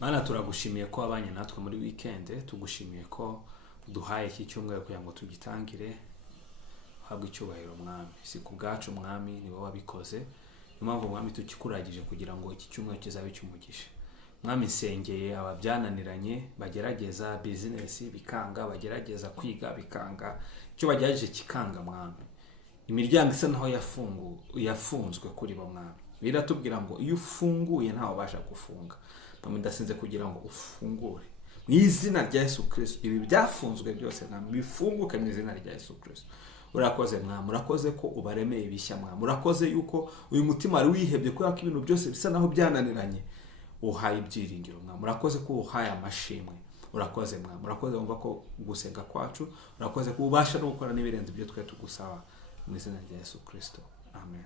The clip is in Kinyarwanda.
Mana turagushimiye ko wabanye natwe muri weekend, tugushimiye ko duhaye iki cyumweru kugira ngo tugitangire. Habwa icyubahiro mwami, si ku bwacu mwami, ni wowe wabikoze. Niyo mpamvu mwami tukikuragije kugira ngo iki cyumweru kizabe cyumugisha. Mwami nsengeye ababyananiranye bagerageza business bikanga, bagerageza kwiga bikanga, icyo bagerageje kikanga mwami. Imiryango isa naho yafunzwe kuri bo mwami. Biratubwira ngo iyo ufunguye ntawe ubasha gufunga. Mwami ndasenze kugira ngo ufungure mu izina rya Yesu Kristo. Ibi byafunzwe byose mwami bifunguke mu izina rya Yesu Kristo. Urakoze mwami, urakoze ko ubaremeye bishya mwami. Urakoze yuko uyu mutima ari wihebye kubera ko ibintu byose bisa naho byananiranye. Uhaye ibyiringiro mwami. Urakoze ko uhaye amashimwe. Urakoze mwami. Urakoze wumva ko gusenga kwacu. Urakoze ko ubasha no gukora n'ibirenze ibyo twe tugusaba mu izina rya Yesu Kristo. Amen.